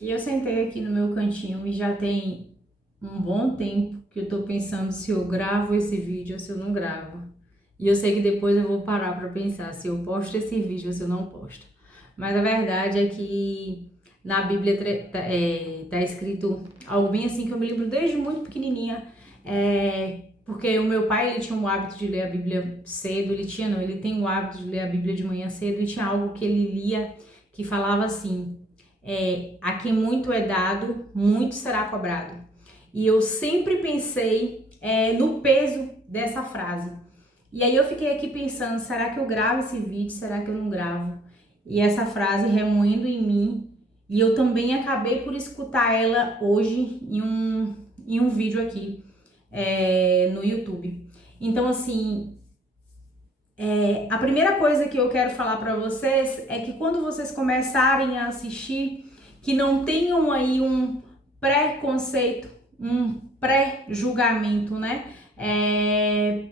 E eu sentei aqui no meu cantinho e já tem um bom tempo que eu tô pensando se eu gravo esse vídeo ou se eu não gravo. E eu sei que depois eu vou parar pra pensar se eu posto esse vídeo ou se eu não posto. Mas a verdade é que na Bíblia tá escrito algo bem assim que eu me lembro desde muito pequenininha. Porque o meu pai, ele tinha o hábito de ler a Bíblia cedo, ele tem o hábito de ler a Bíblia de manhã cedo, e tinha algo que ele lia que falava assim: a quem muito é dado, muito será cobrado. E eu sempre pensei no peso dessa frase. E aí eu fiquei aqui pensando, será que eu gravo esse vídeo? Será que eu não gravo? E essa frase remoendo em mim. E eu também acabei por escutar ela hoje em um vídeo aqui no YouTube. Então, assim, a primeira coisa que eu quero falar para vocês é que quando vocês começarem a assistir, que não tenham aí um preconceito, um pré-julgamento, né?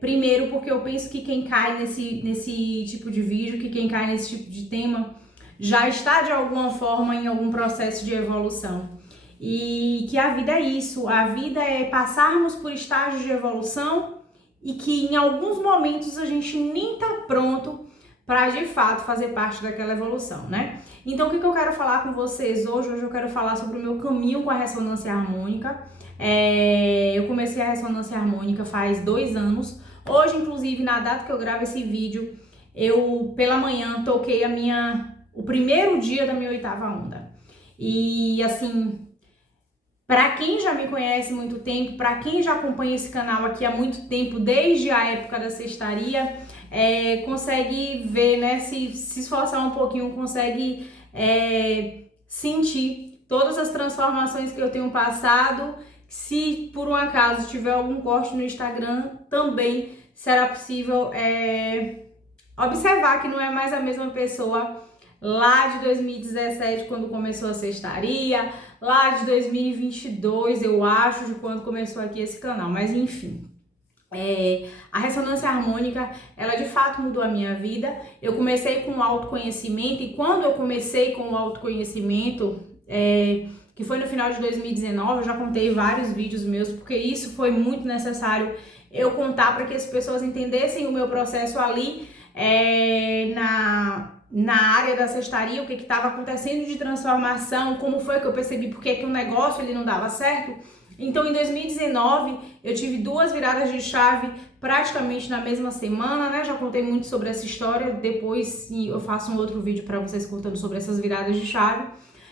Primeiro, porque eu penso que quem cai nesse tipo de vídeo, que quem cai nesse tipo de tema, já está de alguma forma em algum processo de evolução. E que a vida é isso, a vida é passarmos por estágios de evolução e que em alguns momentos a gente nem tá pronto para de fato fazer parte daquela evolução, né? Então, o que eu quero falar com vocês hoje? Hoje eu quero falar sobre o meu caminho com a ressonância harmônica. Eu comecei a ressonância harmônica faz 2 anos. Hoje, inclusive, na data que eu gravo esse vídeo, eu pela manhã toquei o primeiro dia da minha 8ª onda. E assim, para quem já me conhece há muito tempo, para quem já acompanha esse canal aqui há muito tempo, desde a época da sextaria, consegue ver, né? Se esforçar um pouquinho, consegue sentir todas as transformações que eu tenho passado. Se por um acaso tiver algum corte no Instagram, também será possível observar que não é mais a mesma pessoa lá de 2017, quando começou a sextaria, lá de 2022, eu acho, de quando começou aqui esse canal, mas enfim. A ressonância harmônica, ela de fato mudou a minha vida. Eu comecei com o autoconhecimento, e quando eu comecei com o autoconhecimento, que foi no final de 2019, eu já contei vários vídeos meus, porque isso foi muito necessário eu contar para que as pessoas entendessem o meu processo ali na área da cestaria, o que estava acontecendo de transformação, como foi que eu percebi porque que o negócio ele não dava certo. Então, em 2019, eu tive 2 viradas de chave praticamente na mesma semana, né? Já contei muito sobre essa história, depois eu faço um outro vídeo para vocês contando sobre essas viradas de chave.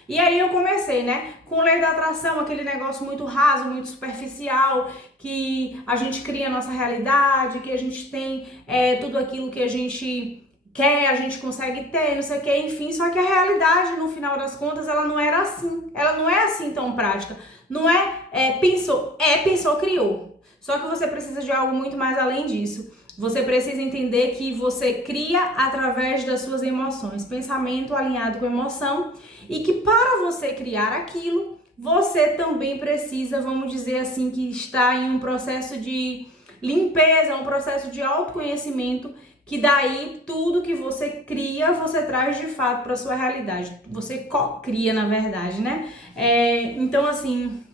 E aí eu comecei, né, com lei da atração, aquele negócio muito raso, muito superficial, que a gente cria a nossa realidade, que a gente tem tudo aquilo que a gente quer, a gente consegue ter, não sei o que, enfim. Só que a realidade, no final das contas, ela não era assim. Ela não é assim tão prática. Não pensou, criou. Só que você precisa de algo muito mais além disso. Você precisa entender que você cria através das suas emoções, pensamento alinhado com emoção, e que para você criar aquilo, você também precisa, vamos dizer assim, que está em um processo de limpeza, um processo de autoconhecimento, que daí tudo que você cria, você traz de fato para sua realidade. Você co-cria, na verdade, né? Então, assim,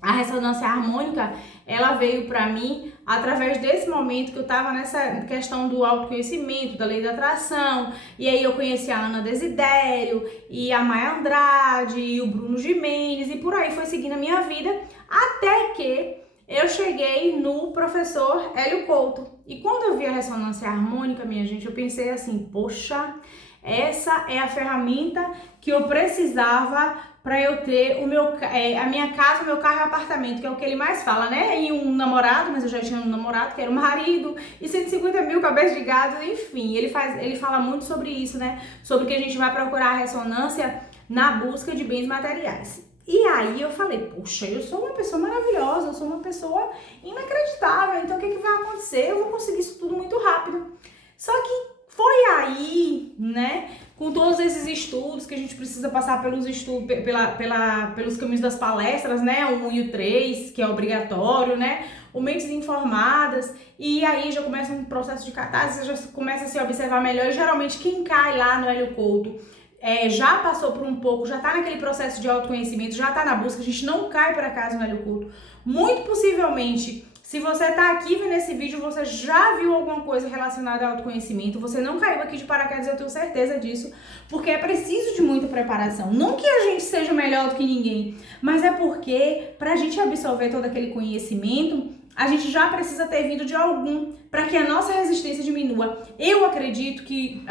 a ressonância harmônica, ela veio para mim através desse momento que eu tava nessa questão do autoconhecimento, da lei da atração, e aí eu conheci a Ana Desidério, e a Maya Andrade, e o Bruno Gimenez, e por aí foi seguindo a minha vida, até que eu cheguei no professor Hélio Couto. E quando eu vi a ressonância harmônica, minha gente, eu pensei assim, poxa, essa é a ferramenta que eu precisava para eu ter a minha casa, o meu carro e apartamento, que é o que ele mais fala, né? E um namorado, mas eu já tinha um namorado, que era o marido, e 150 mil cabeças de gado, enfim. Ele fala muito sobre isso, né? Sobre que a gente vai procurar a ressonância na busca de bens materiais. E aí eu falei, poxa, eu sou uma pessoa maravilhosa, eu sou uma pessoa inacreditável, então o que vai acontecer? Eu vou conseguir isso tudo muito rápido. Só que foi aí, né, com todos esses estudos que a gente precisa passar pelos estudos, pelos caminhos das palestras, né, o 1 e o 3, que é obrigatório, né, o Mentes Informadas, e aí já começa um processo de catarse, você já começa a se observar melhor, e geralmente quem cai lá no Hélio Couto já passou por um pouco, já tá naquele processo de autoconhecimento, já tá na busca, a gente não cai por acaso no velho culto. Muito possivelmente, se você tá aqui vendo esse vídeo, você já viu alguma coisa relacionada ao autoconhecimento, você não caiu aqui de paraquedas, eu tenho certeza disso, porque é preciso de muita preparação. Não que a gente seja melhor do que ninguém, mas é porque pra gente absorver todo aquele conhecimento, a gente já precisa ter vindo de algum para que a nossa resistência diminua. Eu acredito que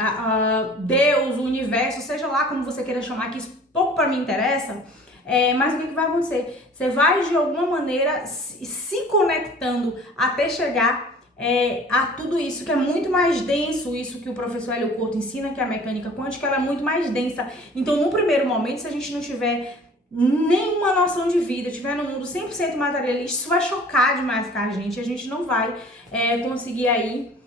Deus, o universo, seja lá como você queira chamar, que isso pouco para mim interessa, mas o que vai acontecer? Você vai de alguma maneira se conectando até chegar a tudo isso que é muito mais denso, isso que o professor Hélio Couto ensina, que é a mecânica quântica, ela é muito mais densa. Então, no primeiro momento, se a gente não tiver nenhuma noção de vida, estiver no mundo 100% materialista, isso vai chocar demais com a gente não vai conseguir aí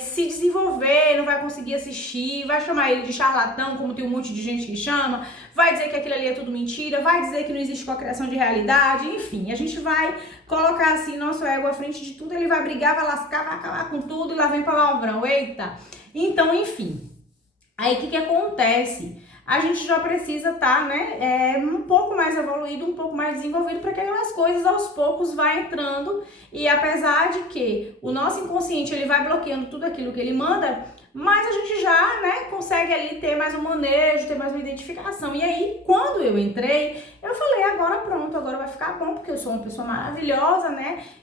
se desenvolver, não vai conseguir assistir, vai chamar ele de charlatão, como tem um monte de gente que chama, vai dizer que aquilo ali é tudo mentira, vai dizer que não existe cocriação de realidade, enfim, a gente vai colocar assim nosso ego à frente de tudo, ele vai brigar, vai lascar, vai acabar com tudo e lá vem palavrão, eita! Então, enfim, aí o que acontece? A gente já precisa estar, um pouco mais evoluído, um pouco mais desenvolvido para que as coisas aos poucos vá entrando e apesar de que o nosso inconsciente ele vai bloqueando tudo aquilo que ele manda, mas a gente já, consegue ali ter mais um manejo, ter mais uma identificação. E aí, quando eu entrei, eu falei, agora pronto, agora vai ficar bom, porque eu sou uma pessoa maravilhosa,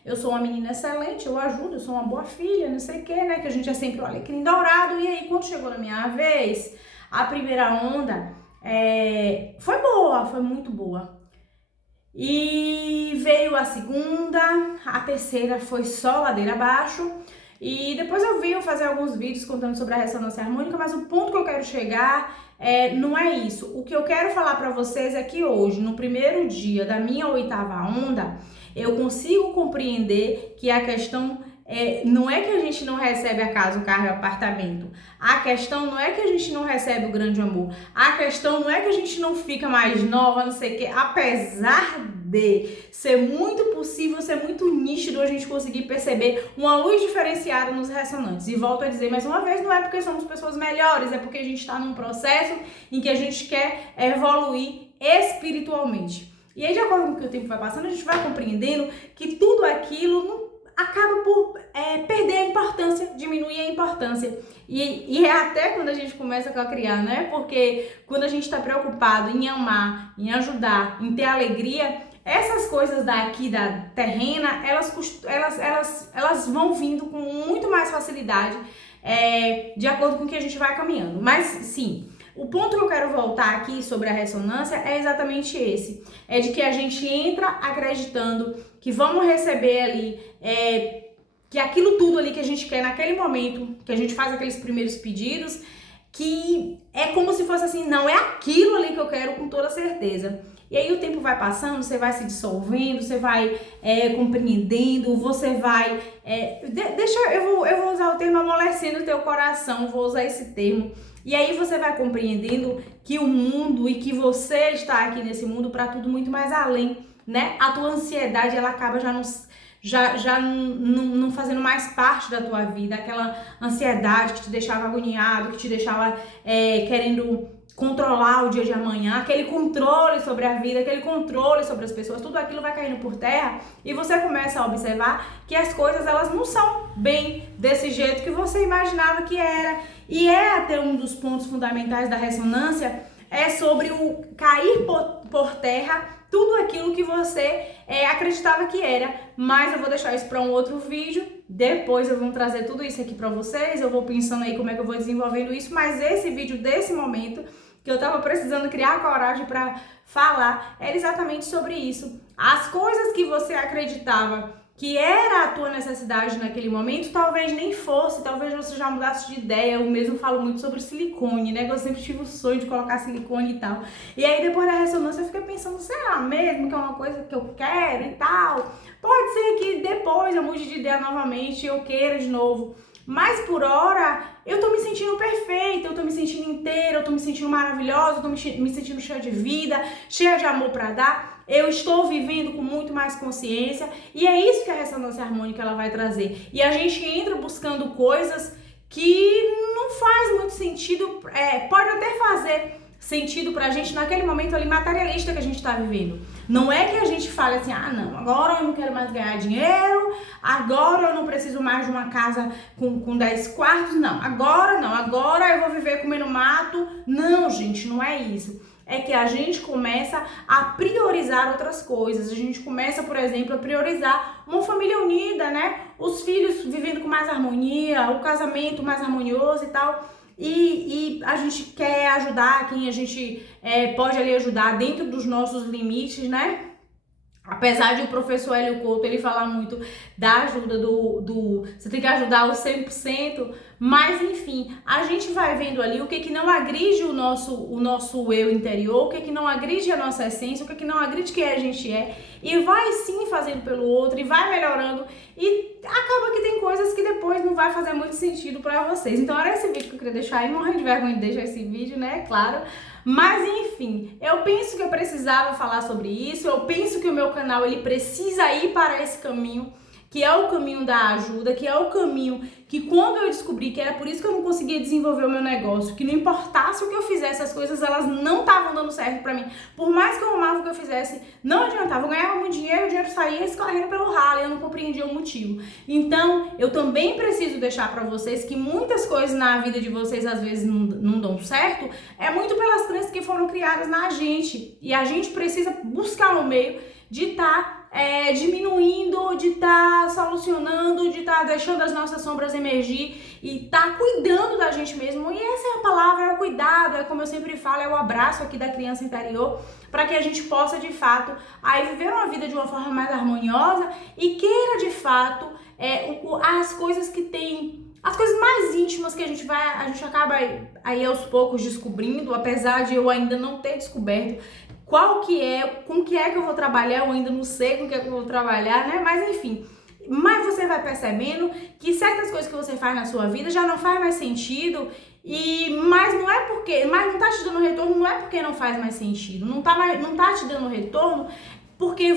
eu sou uma menina excelente, eu ajudo, eu sou uma boa filha, não sei o que, que a gente é sempre o alecrim dourado. E aí, quando chegou na minha vez, a primeira onda foi boa, foi muito boa. E veio a segunda, a terceira foi só ladeira abaixo. E depois eu vim fazer alguns vídeos contando sobre a ressonância harmônica, mas o ponto que eu quero chegar não é isso. O que eu quero falar para vocês é que hoje, no primeiro dia da minha 8ª onda, eu consigo compreender que a questão não é que a gente não recebe a casa, o carro e o apartamento. A questão não é que a gente não recebe o grande amor. A questão não é que a gente não fica mais nova, não sei o quê. Apesar de ser muito possível, ser muito nítido a gente conseguir perceber uma luz diferenciada nos ressonantes. E volto a dizer mais uma vez, não é porque somos pessoas melhores, é porque a gente está num processo em que a gente quer evoluir espiritualmente. E aí, de acordo com o que o tempo vai passando, a gente vai compreendendo que tudo aquilo não acaba por perder a importância, diminuir a importância. E é até quando a gente começa a criar, Porque quando a gente está preocupado em amar, em ajudar, em ter alegria, essas coisas daqui da terrena, elas vão vindo com muito mais facilidade, de acordo com o que a gente vai caminhando. Mas, sim, o ponto que eu quero voltar aqui sobre a ressonância é exatamente esse. É de que a gente entra acreditando que vamos receber ali, que aquilo tudo ali que a gente quer naquele momento, que a gente faz aqueles primeiros pedidos, que é como se fosse assim, não, é aquilo ali que eu quero com toda certeza. E aí o tempo vai passando, você vai se dissolvendo, você vai compreendendo, você vai... eu vou usar o termo amolecendo o teu coração, vou usar esse termo. E aí você vai compreendendo que o mundo e que você está aqui nesse mundo para tudo muito mais além, A tua ansiedade, ela acaba já não fazendo mais parte da tua vida, aquela ansiedade que te deixava agoniado, que te deixava querendo controlar o dia de amanhã, aquele controle sobre a vida, aquele controle sobre as pessoas, tudo aquilo vai caindo por terra e você começa a observar que as coisas elas não são bem desse jeito que você imaginava que era. E até um dos pontos fundamentais da ressonância sobre o cair por terra tudo aquilo que você acreditava que era. Mas eu vou deixar isso para um outro vídeo. Depois eu vou trazer tudo isso aqui para vocês. Eu vou pensando aí como é que eu vou desenvolvendo isso. Mas esse vídeo desse momento, que eu tava precisando criar coragem para falar, era exatamente sobre isso. As coisas que você acreditava que era a tua necessidade naquele momento, talvez nem fosse, talvez você já mudasse de ideia. Eu mesmo falo muito sobre silicone, Que eu sempre tive o sonho de colocar silicone e tal. E aí depois da ressonância eu fiquei pensando, será mesmo que é uma coisa que eu quero e tal? Pode ser que depois eu mude de ideia novamente e eu queira de novo. Mas por hora, eu tô me sentindo perfeita, eu tô me sentindo inteira, eu tô me sentindo maravilhosa, eu tô me sentindo cheia de vida, cheia de amor pra dar. Eu estou vivendo com muito mais consciência e é isso que a ressonância harmônica ela vai trazer. E a gente entra buscando coisas que não faz muito sentido, pode até fazer sentido pra gente naquele momento ali materialista que a gente tá vivendo. Não é que a gente fale assim, ah não, agora eu não quero mais ganhar dinheiro, agora eu não preciso mais de uma casa com 10 quartos, não, agora eu vou viver comendo mato. Não, gente, não é isso. É que a gente começa a priorizar outras coisas. A gente começa, por exemplo, a priorizar uma família unida, né? Os filhos vivendo com mais harmonia, o casamento mais harmonioso e tal. E a gente quer ajudar quem a gente pode ali ajudar dentro dos nossos limites, né? Apesar de o professor Hélio Couto, ele falar muito da ajuda você tem que ajudar os 100%, mas enfim, a gente vai vendo ali o que não agride o nosso eu interior, o que não agride a nossa essência, o que não agride quem a gente é, e vai sim fazendo pelo outro, e vai melhorando, e acaba que tem coisas que depois não vai fazer muito sentido pra vocês. Então era esse vídeo que eu queria deixar aí, morrendo de vergonha de deixar esse vídeo, né, claro. Mas enfim, eu penso que eu precisava falar sobre isso, eu penso que o meu canal ele precisa ir para esse caminho, que é o caminho da ajuda, que é o caminho que quando eu descobri que era por isso que eu não conseguia desenvolver o meu negócio, que não importasse o que eu fizesse, as coisas elas não estavam dando certo pra mim. Por mais que eu amava o que eu fizesse, não adiantava, eu ganhava muito dinheiro, o dinheiro saía escorrendo pelo ralo e eu não compreendia o motivo. Então, eu também preciso deixar pra vocês que muitas coisas na vida de vocês às vezes não dão certo, é muito pelas crenças que foram criadas na gente. E a gente precisa buscar um meio de estar diminuindo, de estar solucionando, de estar deixando as nossas sombras emergir e estar cuidando da gente mesmo. E essa é a palavra, é o cuidado, é como eu sempre falo, é o abraço aqui da criança interior, para que a gente possa de fato aí viver uma vida de uma forma mais harmoniosa e queira de fato as coisas que tem, as coisas mais íntimas que a gente acaba aí aos poucos descobrindo, apesar de eu ainda não ter descoberto com que é que eu vou trabalhar, eu ainda não sei com que é que eu vou trabalhar, né? Mas enfim, mas você vai percebendo que certas coisas que você faz na sua vida já não faz mais sentido, mas não tá te dando retorno, não é porque não faz mais sentido, não tá te dando retorno porque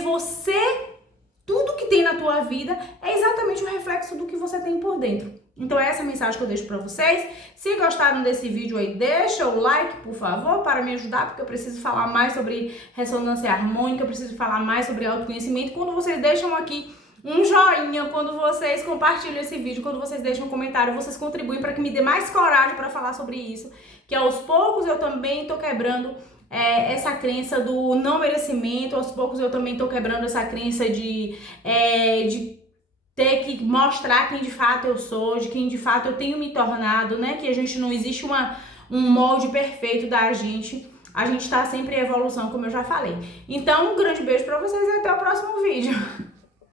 tudo que tem na tua vida é exatamente o reflexo do que você tem por dentro. Então é essa mensagem que eu deixo pra vocês. Se gostaram desse vídeo aí, deixa o like, por favor, para me ajudar, porque eu preciso falar mais sobre ressonância harmônica, eu preciso falar mais sobre autoconhecimento. Quando vocês deixam aqui um joinha, quando vocês compartilham esse vídeo, quando vocês deixam um comentário, vocês contribuem para que me dê mais coragem para falar sobre isso, que aos poucos eu também tô quebrando essa crença do não merecimento, aos poucos eu também tô quebrando essa crença de ter que mostrar quem de fato eu sou, de quem de fato eu tenho me tornado, né? Que a gente não existe um molde perfeito da gente. A gente tá sempre em evolução, como eu já falei. Então, um grande beijo pra vocês e até o próximo vídeo.